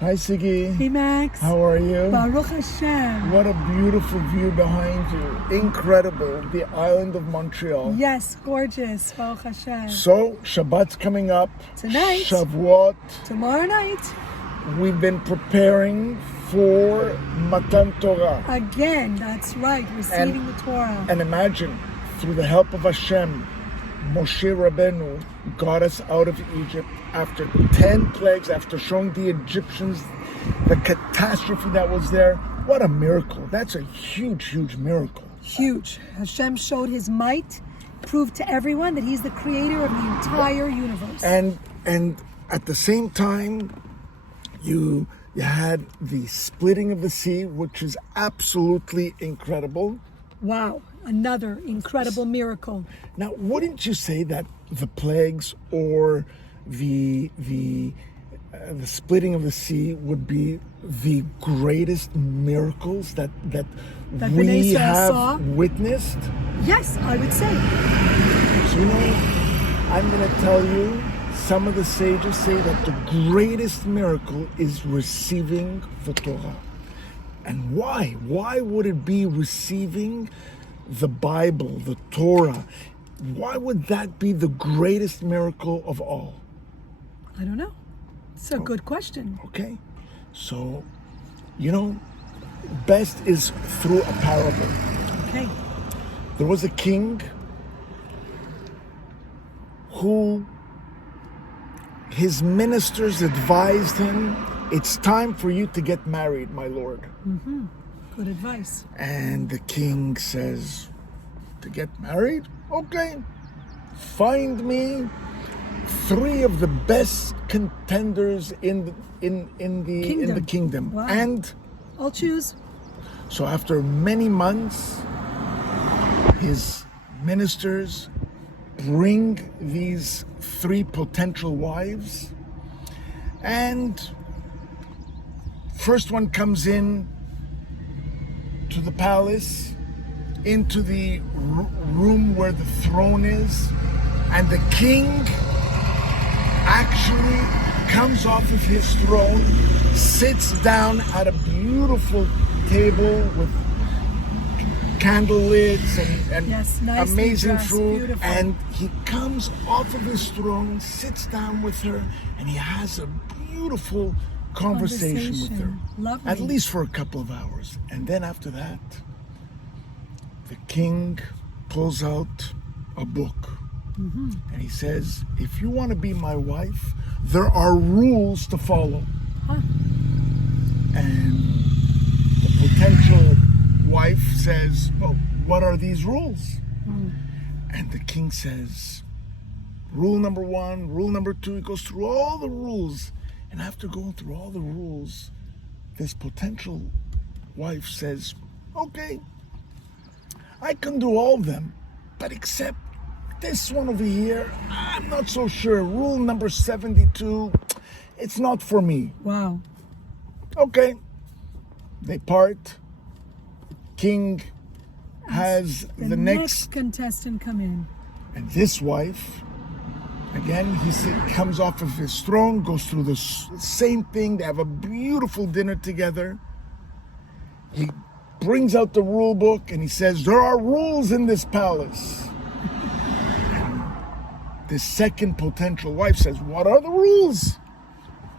Hi, Siggy. Hey, Max. How are you? Baruch H-shem. What a beautiful view behind you. Incredible. The island of Montreal. Yes, gorgeous. Baruch H-shem. So, Shabbat's coming up. Tonight. Shavuot. Tomorrow night. We've been preparing for Matan Torah. Again, that's right. Receiving the Torah. And imagine, through the help of H-shem, Moshe Rabbeinu got us out of Egypt after 10 plagues, after showing the Egyptians the catastrophe that was there. What a miracle. That's a huge, huge miracle. Huge. Hashem showed his might, proved to everyone that he's the creator of the entire universe. And at the same time, you had the splitting of the sea, which is absolutely incredible. Wow, another incredible miracle. Now, wouldn't you say that the plagues or the splitting of the sea would be the greatest miracles that Benei we Yisrael have saw? witnessed? Yes, I would say. So, I'm going to tell you, some of the sages say that the greatest miracle is receiving the Torah. And why? Why would it be receiving the Bible, the Torah? Why would that be the greatest miracle of all? I don't know. It's a good question. Okay. So, best is through a parable. Okay. There was a king who his ministers advised him, it's time for you to get married, my lord. Mm-hmm. Good advice. And the king says, to get married? Okay. Find me 3 of the best contenders in the kingdom. Wow. And I'll choose. so after many months, his ministers bring these 3 potential wives, and first one comes in to the palace, into the room where the throne is, and the king actually comes off of his throne, sits down at a beautiful table with candle lids and yes, nicely amazing dressed, food, beautiful. and he comes off of his throne, sits down with her, and he has a beautiful conversation with her. Lovely. At least for a couple of hours. And then after that, the king pulls out a book. Mm-hmm. And he says, if you want to be my wife, there are rules to follow. Huh. And the potential wife says, well, what are these rules? And the king says, rule number 1, rule number 2. He goes through all the rules. And after going through all the rules, this potential wife says, okay, I can do all of them, but except this one over here, I'm not so sure. Rule number 72, it's not for me. Wow. Okay. They part. King has the next contestant come in. And this wife, again, he comes off of his throne, goes through the same thing. They have a beautiful dinner together. He brings out the rule book and he says, there are rules in this palace. The second potential wife says, what are the rules?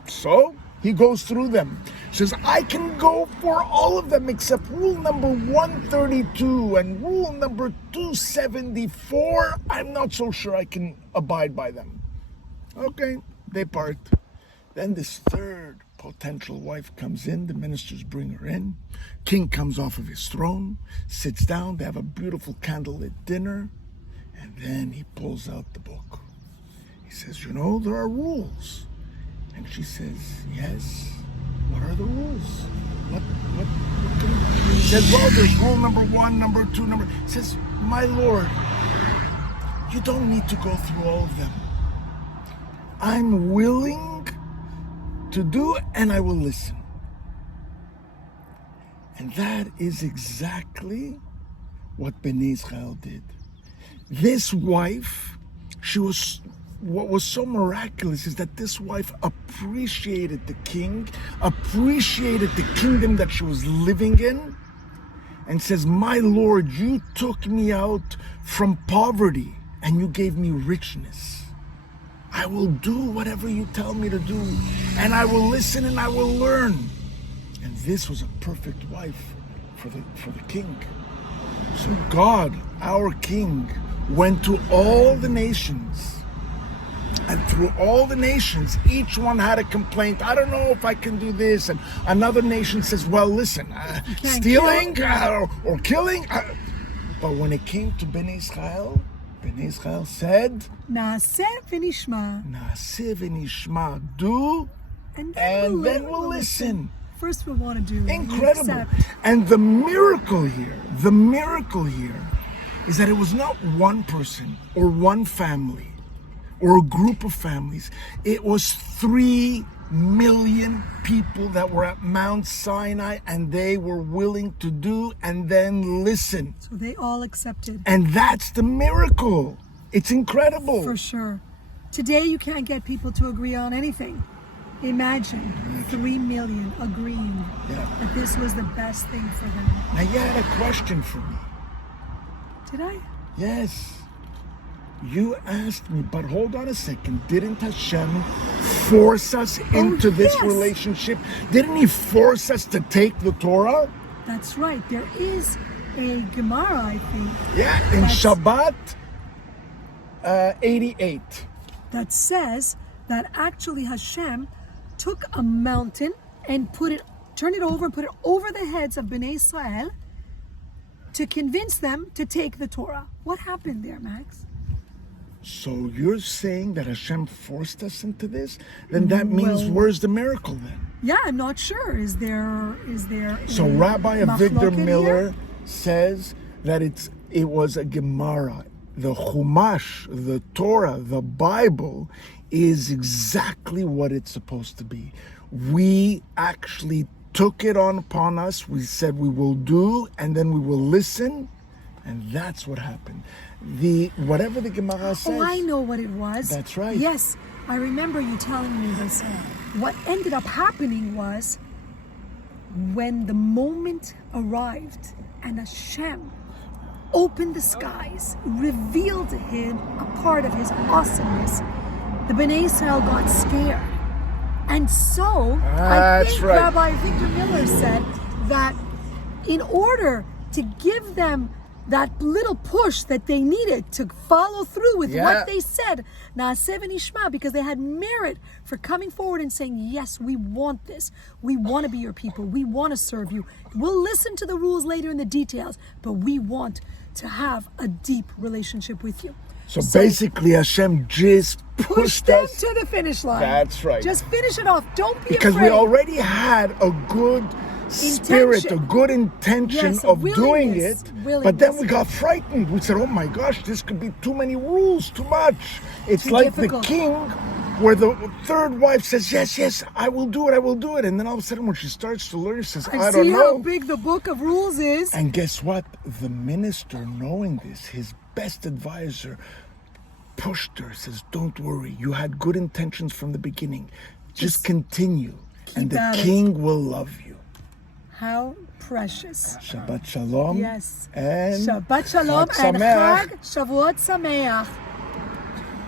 So he goes through them. Says, I can go for all of them except rule number 132 and rule number 274. I'm not so sure I can abide by them. Okay, they part. Then this third potential wife comes in. The ministers bring her in. King comes off of his throne, sits down. They have a beautiful candlelit dinner. And then he pulls out the book. He says, there are rules. And she says, yes. What are the rules? What he says, well, there's rule number 1, number 2, He says, my lord, you don't need to go through all of them. I'm willing to do, and I will listen. And that is exactly what Benei Yisrael did. This wife, she was what was so miraculous is that this wife appreciated the king, appreciated the kingdom that she was living in, and says, my Lord, you took me out from poverty and you gave me richness. I will do whatever you tell me to do, and I will listen and I will learn. And this was a perfect wife for the king. So God, our king, went to all the nations. And through all the nations, each one had a complaint. I don't know if I can do this. And another nation says, well, listen, stealing or killing. But when it came to Benei Yisrael said, Naaseh v'nishma. Naaseh v'nishma. Do, and then we'll listen. First we want to do. Incredible. Accept. And the miracle here is that it was not one person or one family or a group of families. It was 3 million people that were at Mount Sinai, and they were willing to do and then listen. So they all accepted. And that's the miracle. It's incredible. For sure. Today you can't get people to agree on anything. Imagine 3 million agreeing that this was the best thing for them. Now you had a question for me. Did I? Yes. You asked me, but hold on a second. Didn't H-shem force us into this relationship? Didn't he force us to take the Torah? That's right. There is a Gemara, I think. Yeah, in Shabbat 88. That says that actually H-shem took a mountain and turned it over and put it over the heads of Benei Yisrael to convince them to take the Torah. What happened there, Max? So you're saying that H-shem forced us into this? Then that means where's the miracle then? Yeah, I'm not sure. Is there? So Rabbi Avigdor Miller here? says that it was a Gemara. The Chumash, the Torah, the Bible is exactly what it's supposed to be. We actually took it upon us. We said we will do, and then we will listen, and that's what happened. Whatever the Gemara says. Oh, I know what it was. That's right. Yes, I remember you telling me this. What ended up happening was when the moment arrived and H-shem opened the skies, revealed to him a part of his awesomeness, the Benei Yisrael got scared. And so, I think Rabbi Avigdor Miller said that in order to give them that little push that they needed to follow through with what they said, Naaseh v'nishma, because they had merit for coming forward and saying, yes, we want this. We want to be your people. We want to serve you. We'll listen to the rules later in the details, but we want to have a deep relationship with you. So basically H-shem just pushed them us to the finish line. That's right. Just finish it off. Don't be because afraid. we already had a good spirit, a good intention of doing it, but then we got frightened. We said, oh my gosh, this could be too many rules, too much. It's too like difficult. The king, where the third wife says, yes, I will do it. And then all of a sudden when she starts to learn, she says, I don't know. See how big the book of rules is. And guess what? The minister, knowing this, his best advisor, pushed her, says, don't worry, you had good intentions from the beginning. Just continue, and the king will love you. How precious. Shabbat Shalom. Yes. And Shabbat Shalom and Chag Shavuot Sameach.